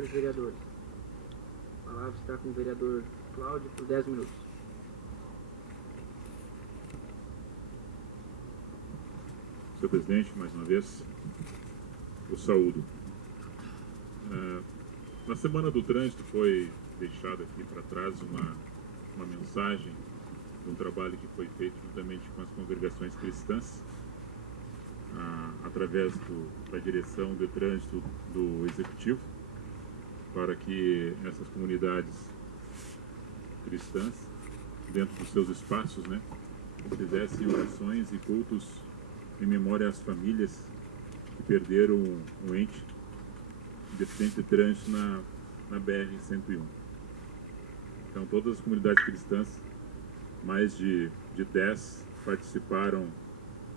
Senhores vereadores, a palavra está com o vereador Cláudio por 10 minutos. Senhor presidente, mais uma vez, o saúdo. Na Semana do Trânsito foi deixada aqui para trás uma mensagem de um trabalho que foi feito juntamente com as congregações cristãs, através da direção de trânsito do Executivo, para que essas comunidades cristãs, dentro dos seus espaços, fizessem orações e cultos em memória às famílias que perderam um ente deficiente de trânsito na BR-101. Então, todas as comunidades cristãs, mais de 10, participaram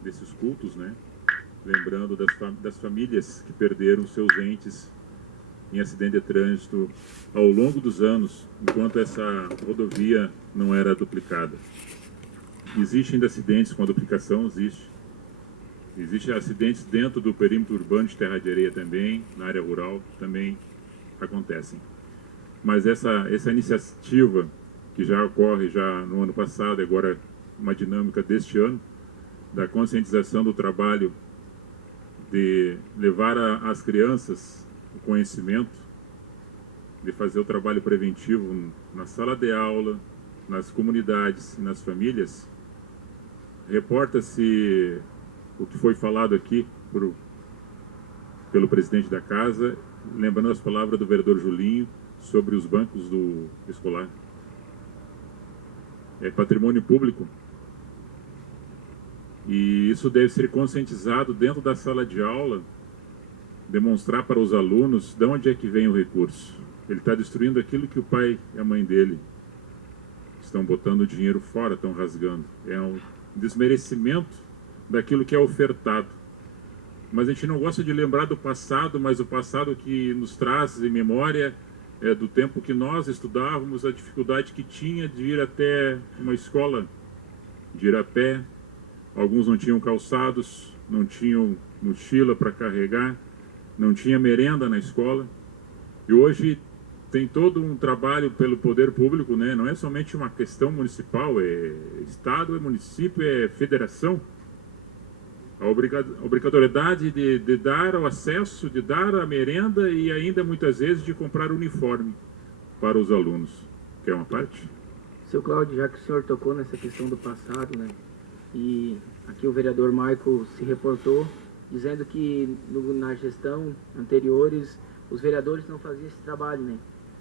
desses cultos, lembrando das famílias que perderam seus entes em acidente de trânsito ao longo dos anos, enquanto essa rodovia não era duplicada. Existem ainda acidentes com a duplicação, Existem acidentes dentro do perímetro urbano de Terra de Areia também, na área rural também acontecem. Mas essa iniciativa, que já ocorre já no ano passado, agora uma dinâmica deste ano, da conscientização do trabalho de levar às crianças o conhecimento, de fazer o trabalho preventivo na sala de aula, nas comunidades e nas famílias, reporta-se o que foi falado aqui pelo presidente da casa, lembrando as palavras do vereador Julinho sobre os bancos do escolar. É patrimônio público e isso deve ser conscientizado dentro da sala de aula, demonstrar para os alunos de onde é que vem o recurso. Ele está destruindo aquilo que o pai e a mãe dele estão botando o dinheiro fora, estão rasgando. É um desmerecimento daquilo que é ofertado. Mas a gente não gosta de lembrar do passado, mas o passado que nos traz em memória é do tempo que nós estudávamos, a dificuldade que tinha de ir até uma escola, de ir a pé. Alguns não tinham calçados, não tinham mochila para carregar, não tinha merenda na escola. E hoje tem todo um trabalho pelo poder público, não é somente uma questão municipal, é estado, é município, é federação. A obrigatoriedade de dar o acesso, de dar a merenda e ainda muitas vezes de comprar uniforme para os alunos. Quer uma parte? Seu Cláudio, já que o senhor tocou nessa questão do passado, e aqui o vereador Michael se reportou dizendo que na gestão anteriores os vereadores não faziam esse trabalho,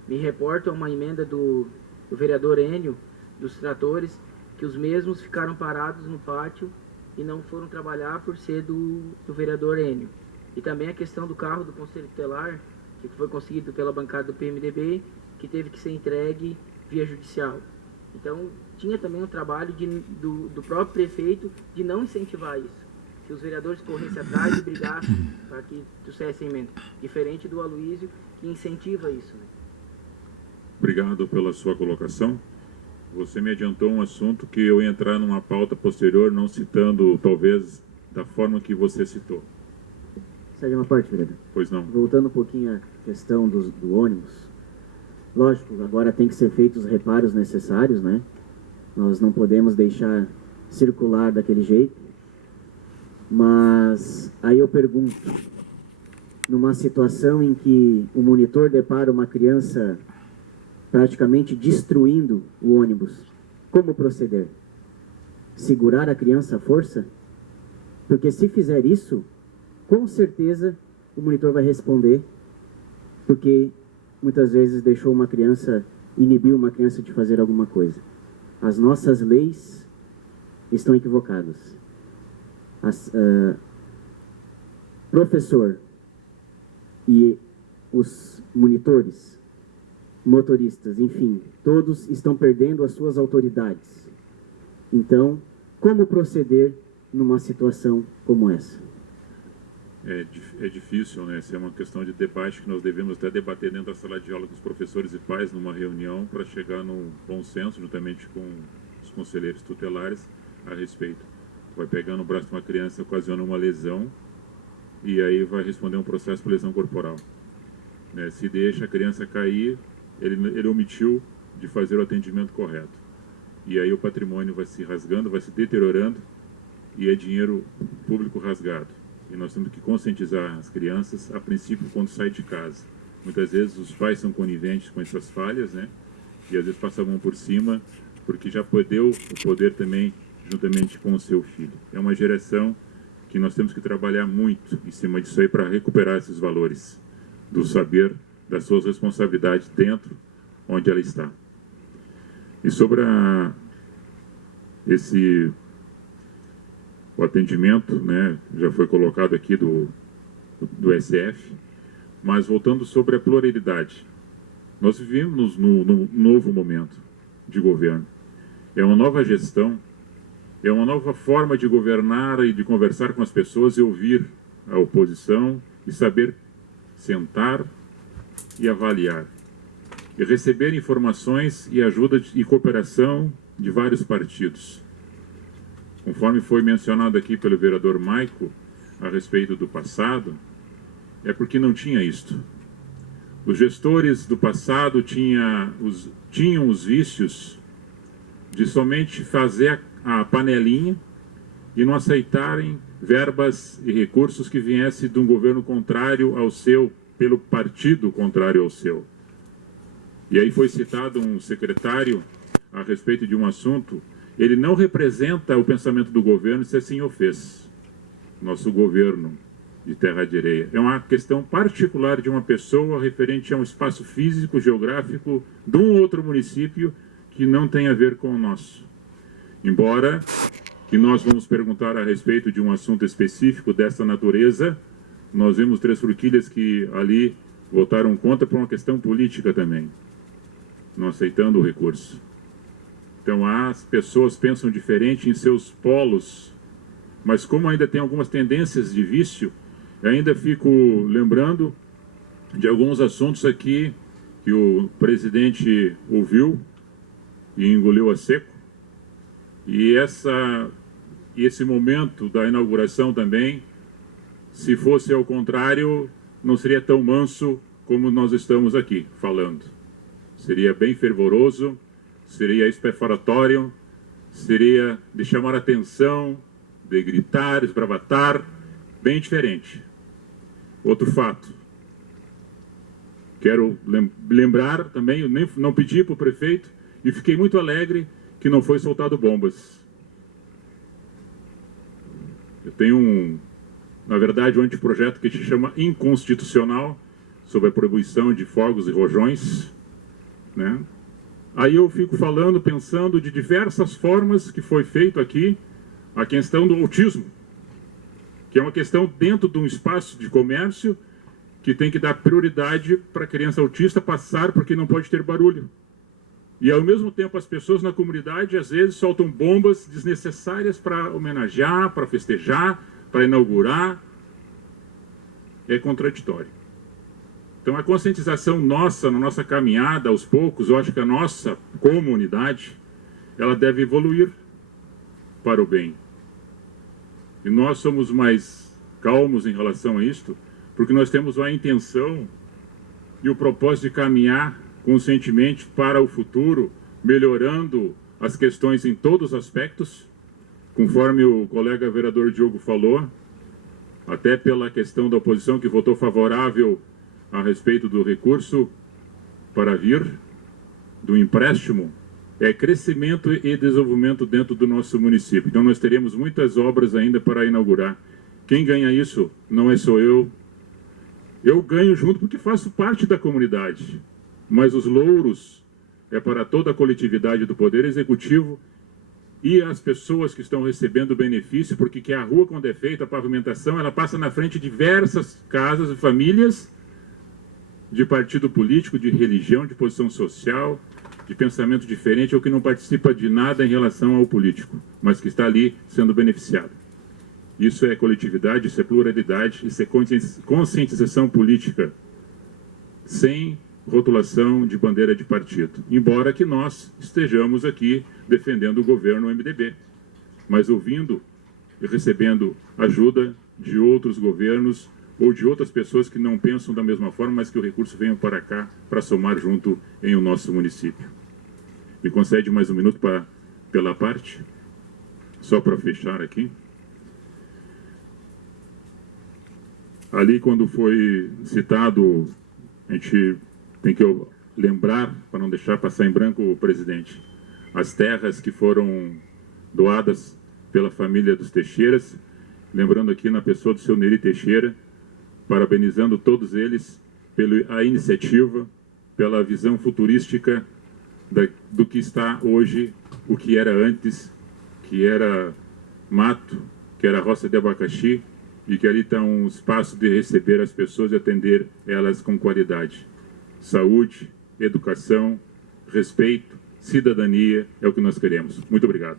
Me reporta uma emenda do vereador Enio, dos tratores, que os mesmos ficaram parados no pátio e não foram trabalhar por ser do vereador Enio. E também a questão do carro do Conselho Tutelar, que foi conseguido pela bancada do PMDB, que teve que ser entregue via judicial. Então, tinha também um trabalho do próprio prefeito de não incentivar isso. Que os vereadores corressem atrás e brigassem para que trouxessem emenda. Diferente do Aloysio, que incentiva isso. Obrigado pela sua colocação. Você me adiantou um assunto que eu ia entrar numa pauta posterior, não citando, talvez, da forma que você citou. Segue uma parte, vereador. Pois não. Voltando um pouquinho à questão do ônibus. Lógico, agora tem que ser feitos os reparos necessários, Nós não podemos deixar circular daquele jeito. Mas aí eu pergunto, numa situação em que o monitor depara uma criança praticamente destruindo o ônibus, como proceder? Segurar a criança à força? Porque se fizer isso, com certeza o monitor vai responder, porque muitas vezes inibiu uma criança de fazer alguma coisa. As nossas leis estão equivocadas. Professor e os monitores, motoristas, enfim, todos estão perdendo as suas autoridades. Então, como proceder numa situação como essa? É difícil, Essa é uma questão de debate que nós devemos até debater dentro da sala de aula com os professores e pais numa reunião para chegar num bom senso, juntamente com os conselheiros tutelares, a respeito. Vai pegar no braço de uma criança, ocasiona uma lesão e aí vai responder um processo por lesão corporal. né? Se deixa a criança cair, ele omitiu de fazer o atendimento correto. E aí o patrimônio vai se rasgando, vai se deteriorando, e é dinheiro público rasgado. E nós temos que conscientizar as crianças, a princípio, quando saem de casa. Muitas vezes os pais são coniventes com essas falhas, né? E às vezes passam a mão por cima, porque já perdeu o poder também, juntamente com o seu filho. É uma geração que nós temos que trabalhar muito em cima disso aí para recuperar esses valores do saber, das suas responsabilidades dentro onde ela está. E sobre o atendimento, né, já foi colocado aqui do SF, mas voltando sobre a pluralidade. Nós vivemos num novo momento de governo. É uma nova gestão, é uma nova forma de governar e de conversar com as pessoas e ouvir a oposição e saber sentar e avaliar. E receber informações e ajuda e cooperação de vários partidos. Conforme foi mencionado aqui pelo vereador Maico, a respeito do passado, é porque não tinha isto. Os gestores do passado tinham os vícios de somente fazer a panelinha e não aceitarem verbas e recursos que viessem de um governo contrário ao seu, pelo partido contrário ao seu. E aí foi citado um secretário a respeito de um assunto. Ele não representa o pensamento do governo, se assim o fez. Nosso governo de Terra de Areia. É uma questão particular de uma pessoa referente a um espaço físico, geográfico, de um outro município que não tem a ver com o nosso. Embora que nós vamos perguntar a respeito de um assunto específico dessa natureza, nós vemos Três Forquilhas que ali votaram contra por uma questão política também, não aceitando o recurso. Então as pessoas pensam diferente em seus polos, mas como ainda tem algumas tendências de vício, eu ainda fico lembrando de alguns assuntos aqui que o presidente ouviu e engoliu a seco. E esse momento da inauguração também, se fosse ao contrário, não seria tão manso como nós estamos aqui falando. Seria bem fervoroso, seria espefaratório, seria de chamar a atenção, de gritar, esbravatar, bem diferente. Outro fato. Quero lembrar também, eu não pedi para o prefeito, e fiquei muito alegre que não foi soltado bombas. Eu tenho, na verdade, um anteprojeto que se chama inconstitucional, sobre a proibição de fogos e rojões, né? Aí eu fico falando, pensando de diversas formas que foi feito aqui a questão do autismo, que é uma questão dentro de um espaço de comércio que tem que dar prioridade para a criança autista passar porque não pode ter barulho. E ao mesmo tempo as pessoas na comunidade às vezes soltam bombas desnecessárias para homenagear, para festejar, para inaugurar. É contraditório. Então a conscientização nossa, na nossa caminhada aos poucos, eu acho que a nossa comunidade, ela deve evoluir para o bem. E nós somos mais calmos em relação a isto, porque nós temos a intenção e o propósito de caminhar conscientemente para o futuro, melhorando as questões em todos os aspectos, conforme o colega vereador Diogo falou, até pela questão da oposição que votou favorável a respeito do recurso para vir, do empréstimo, é crescimento e desenvolvimento dentro do nosso município. Então nós teremos muitas obras ainda para inaugurar. Quem ganha isso não é só eu. Eu ganho junto porque faço parte da comunidade. Mas os louros é para toda a coletividade do Poder Executivo e as pessoas que estão recebendo benefício, porque que a rua, quando é feita, a pavimentação, ela passa na frente de diversas casas e famílias de partido político, de religião, de posição social, de pensamento diferente, ou que não participa de nada em relação ao político, mas que está ali sendo beneficiado. Isso é coletividade, isso é pluralidade, isso é conscientização política, sem rotulação de bandeira de partido. Embora que nós estejamos aqui defendendo o governo MDB, mas ouvindo e recebendo ajuda de outros governos, ou de outras pessoas que não pensam da mesma forma, mas que o recurso venha para cá para somar junto em o nosso município. Me concede mais um minuto pela parte, só para fechar aqui. Ali, quando foi citado, a gente tem que lembrar, para não deixar passar em branco o presidente, as terras que foram doadas pela família dos Teixeiras, lembrando aqui na pessoa do seu Neri Teixeira, parabenizando todos eles pela iniciativa, pela visão futurística do que está hoje, o que era antes, que era mato, que era roça de abacaxi, e que ali está um espaço de receber as pessoas e atender elas com qualidade. Saúde, educação, respeito, cidadania é o que nós queremos. Muito obrigado.